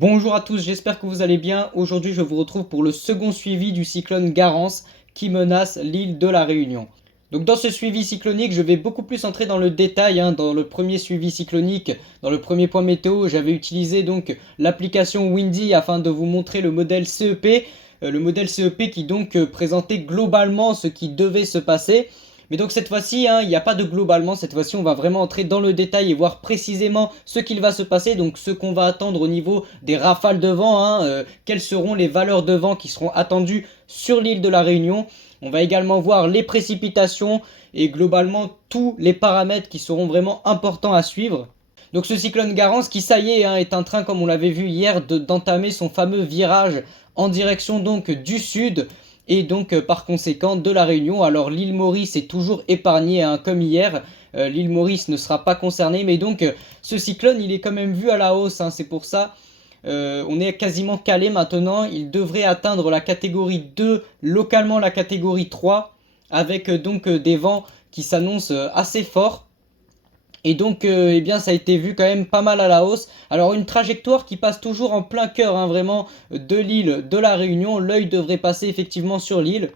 Bonjour à tous, j'espère que vous allez bien. Aujourd'hui, je vous retrouve pour le second suivi du cyclone Garance qui menace l'île de la Réunion. Donc dans ce suivi cyclonique, je vais beaucoup plus entrer dans le détail. Dans le premier suivi cyclonique, dans le premier point météo, j'avais utilisé donc l'application Windy afin de vous montrer le modèle CEP. Le modèle CEP qui donc présentait globalement ce qui devait se passer. Mais donc cette fois-ci, il n'y a pas de globalement, cette fois-ci on va vraiment entrer dans le détail et voir précisément ce qu'il va se passer, donc ce qu'on va attendre au niveau des rafales de vent, quelles seront les valeurs de vent qui seront attendues sur l'île de la Réunion. On va également voir les précipitations et globalement tous les paramètres qui seront vraiment importants à suivre. Donc ce cyclone Garance qui ça y est, est en train, comme on l'avait vu hier, d'entamer son fameux virage en direction donc du sud et donc par conséquent de la Réunion. Alors l'île Maurice est toujours épargnée comme hier, l'île Maurice ne sera pas concernée, mais donc ce cyclone il est quand même vu à la hausse, c'est pour ça on est quasiment calé maintenant. Il devrait atteindre la catégorie 2, localement la catégorie 3, avec donc des vents qui s'annoncent assez forts. Et donc, eh bien, ça a été vu quand même pas mal à la hausse. Alors, une trajectoire qui passe toujours en plein cœur, vraiment, de l'île de la Réunion. L'œil devrait passer effectivement sur l'île.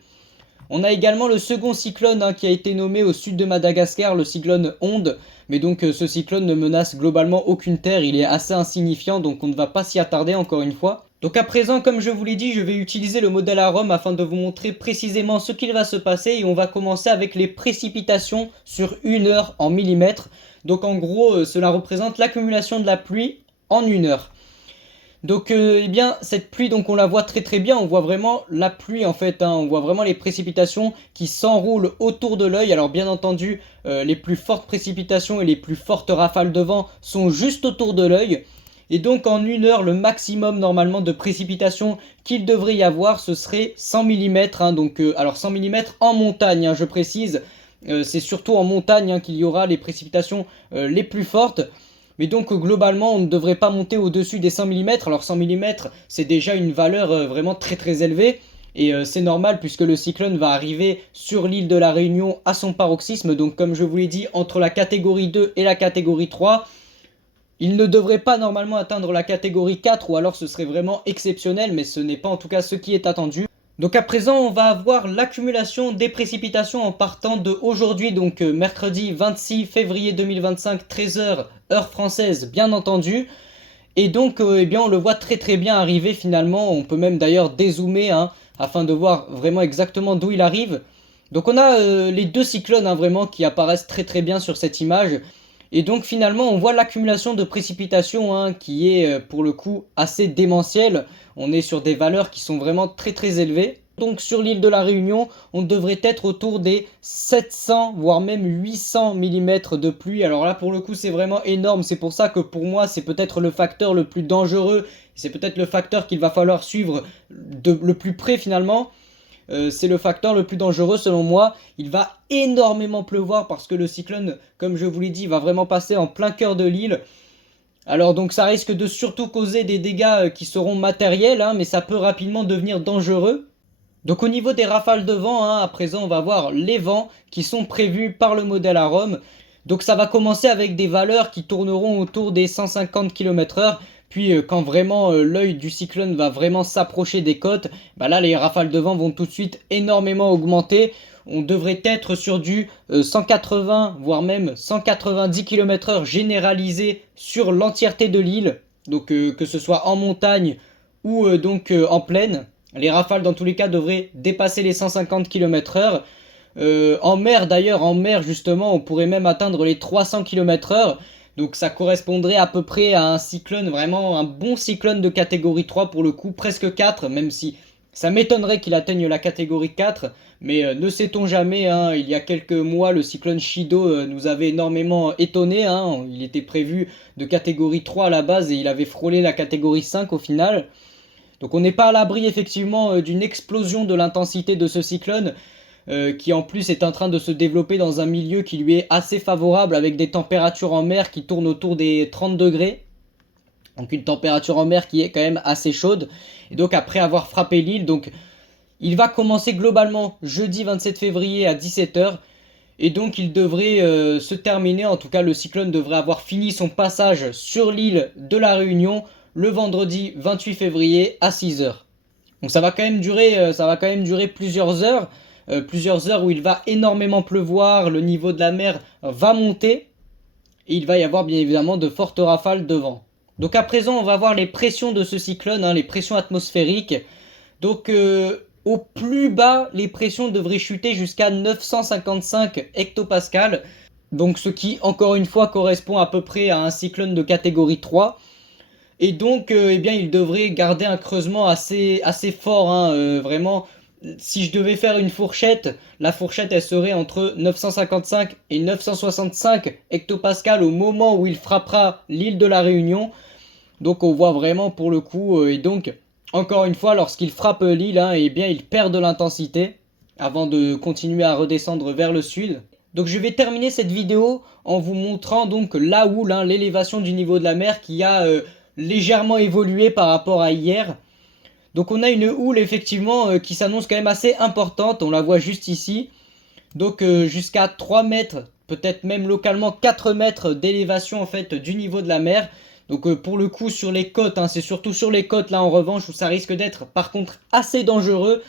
On a également le second cyclone qui a été nommé au sud de Madagascar, le cyclone Onde. Mais donc, ce cyclone ne menace globalement aucune terre. Il est assez insignifiant, donc on ne va pas s'y attarder encore une fois. Donc à présent, comme je vous l'ai dit, je vais utiliser le modèle AROM afin de vous montrer précisément ce qu'il va se passer. Et on va commencer avec les précipitations sur 1 heure en millimètres. Donc en gros, cela représente l'accumulation de la pluie en 1 heure. Donc eh bien cette pluie, donc on la voit très très bien, on voit vraiment la pluie en fait, on voit vraiment les précipitations qui s'enroulent autour de l'œil. Alors bien entendu, les plus fortes précipitations et les plus fortes rafales de vent sont juste autour de l'œil. Et donc en 1 heure, le maximum normalement de précipitations qu'il devrait y avoir, ce serait 100 mm. Donc alors 100 mm en montagne, je précise. C'est surtout en montagne qu'il y aura les précipitations les plus fortes. Mais donc globalement on ne devrait pas monter au-dessus des 100 mm. Alors 100 mm c'est déjà une valeur vraiment très très élevée. Et c'est normal puisque le cyclone va arriver sur l'île de la Réunion à son paroxysme. Donc comme je vous l'ai dit, entre la catégorie 2 et la catégorie 3, il ne devrait pas normalement atteindre la catégorie 4 ou alors ce serait vraiment exceptionnel. Mais ce n'est pas en tout cas ce qui est attendu. Donc à présent on va avoir l'accumulation des précipitations en partant de aujourd'hui, donc mercredi 26 février 2025, 13h, heure française bien entendu. Et donc eh bien on le voit très très bien arriver finalement, on peut même d'ailleurs dézoomer afin de voir vraiment exactement d'où il arrive. Donc on a les deux cyclones vraiment qui apparaissent très très bien sur cette image. Et donc finalement on voit l'accumulation de précipitations qui est pour le coup assez démentielle. On est sur des valeurs qui sont vraiment très très élevées. Donc sur l'île de la Réunion, on devrait être autour des 700 voire même 800 mm de pluie. Alors là pour le coup c'est vraiment énorme, c'est pour ça que pour moi c'est peut-être le facteur le plus dangereux. C'est peut-être le facteur qu'il va falloir suivre le plus près finalement. C'est le facteur le plus dangereux selon moi. Il va énormément pleuvoir parce que le cyclone, comme je vous l'ai dit, va vraiment passer en plein cœur de l'île. Alors donc ça risque de surtout causer des dégâts qui seront matériels, mais ça peut rapidement devenir dangereux. Donc au niveau des rafales de vent, à présent on va voir les vents qui sont prévus par le modèle AROM. Donc ça va commencer avec des valeurs qui tourneront autour des 150 km/h. Puis quand vraiment l'œil du cyclone va vraiment s'approcher des côtes, là les rafales de vent vont tout de suite énormément augmenter. On devrait être sur du 180 voire même 190 km/h généralisé sur l'entièreté de l'île. Donc que ce soit en montagne ou donc en plaine. Les rafales dans tous les cas devraient dépasser les 150 km/h. En mer d'ailleurs, en mer justement, on pourrait même atteindre les 300 km/h. Donc ça correspondrait à peu près à un cyclone, vraiment un bon cyclone de catégorie 3 pour le coup, presque 4, même si ça m'étonnerait qu'il atteigne la catégorie 4. Mais ne sait-on jamais, il y a quelques mois, le cyclone Chido nous avait énormément étonné. Il était prévu de catégorie 3 à la base et il avait frôlé la catégorie 5 au final. Donc on n'est pas à l'abri effectivement d'une explosion de l'intensité de ce cyclone. Qui en plus est en train de se développer dans un milieu qui lui est assez favorable avec des températures en mer qui tournent autour des 30 degrés. Donc une température en mer qui est quand même assez chaude. Et donc après avoir frappé l'île, donc il va commencer globalement jeudi 27 février à 17h. Et donc il devrait se terminer, en tout cas le cyclone devrait avoir fini son passage sur l'île de la Réunion le vendredi 28 février à 6 heures. Donc ça va quand même durer plusieurs heures où il va énormément pleuvoir, le niveau de la mer va monter et il va y avoir bien évidemment de fortes rafales de vent. Donc à présent, on va voir les pressions de ce cyclone, les pressions atmosphériques. Donc au plus bas, les pressions devraient chuter jusqu'à 955 hectopascales. Donc ce qui, encore une fois, correspond à peu près à un cyclone de catégorie 3. Et donc, eh bien, il devrait garder un creusement assez fort, vraiment. Si je devais faire une fourchette, la fourchette, elle serait entre 955 et 965 hectopascales au moment où il frappera l'île de la Réunion. Donc, on voit vraiment pour le coup, et donc, encore une fois, lorsqu'il frappe l'île, eh bien, il perd de l'intensité avant de continuer à redescendre vers le sud. Donc je vais terminer cette vidéo en vous montrant donc la houle, l'élévation du niveau de la mer qui a légèrement évolué par rapport à hier. Donc on a une houle effectivement qui s'annonce quand même assez importante, on la voit juste ici. Donc jusqu'à 3 mètres, peut-être même localement 4 mètres d'élévation en fait du niveau de la mer. Donc pour le coup sur les côtes, c'est surtout sur les côtes là en revanche où ça risque d'être par contre assez dangereux.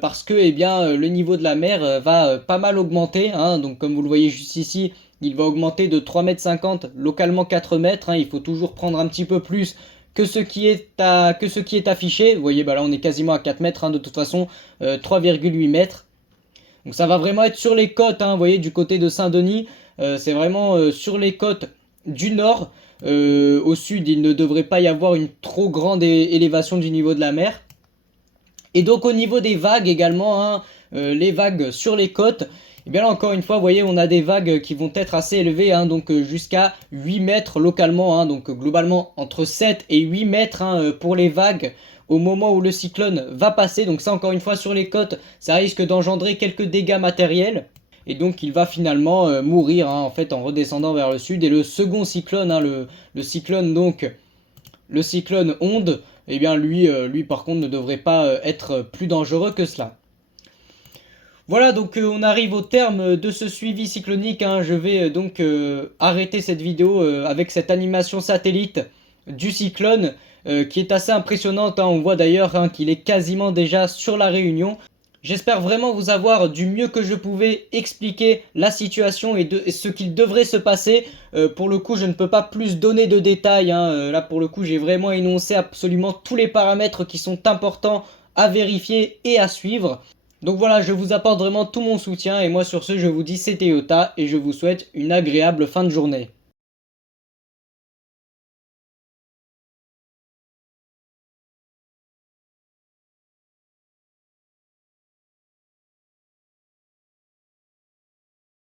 Parce que eh bien, le niveau de la mer va pas mal augmenter. Donc comme vous le voyez juste ici, il va augmenter de 3,50 m, localement 4 mètres. Il faut toujours prendre un petit peu plus que ce qui est affiché. Vous voyez, bah là on est quasiment à 4 mètres, de toute façon 3,8 mètres. Donc ça va vraiment être sur les côtes, vous voyez, du côté de Saint-Denis. C'est vraiment sur les côtes du nord. Au sud, il ne devrait pas y avoir une trop grande élévation du niveau de la mer. Et donc au niveau des vagues également, les vagues sur les côtes, et bien là encore une fois, vous voyez, on a des vagues qui vont être assez élevées, donc jusqu'à 8 mètres localement, donc globalement entre 7 et 8 mètres pour les vagues au moment où le cyclone va passer. Donc ça encore une fois sur les côtes, ça risque d'engendrer quelques dégâts matériels. Et donc il va finalement mourir en fait en redescendant vers le sud. Et le second cyclone, le cyclone donc, le cyclone Onde, eh bien lui par contre ne devrait pas être plus dangereux que cela. Voilà, donc on arrive au terme de ce suivi cyclonique. Je vais donc arrêter cette vidéo avec cette animation satellite du cyclone qui est assez impressionnante. On voit d'ailleurs qu'il est quasiment déjà sur la Réunion. J'espère vraiment vous avoir du mieux que je pouvais expliquer la situation et ce qu'il devrait se passer. Pour le coup, je ne peux pas plus donner de détails. Là, pour le coup, j'ai vraiment énoncé absolument tous les paramètres qui sont importants à vérifier et à suivre. Donc voilà, je vous apporte vraiment tout mon soutien. Et moi, sur ce, je vous dis c'était Yota et je vous souhaite une agréable fin de journée.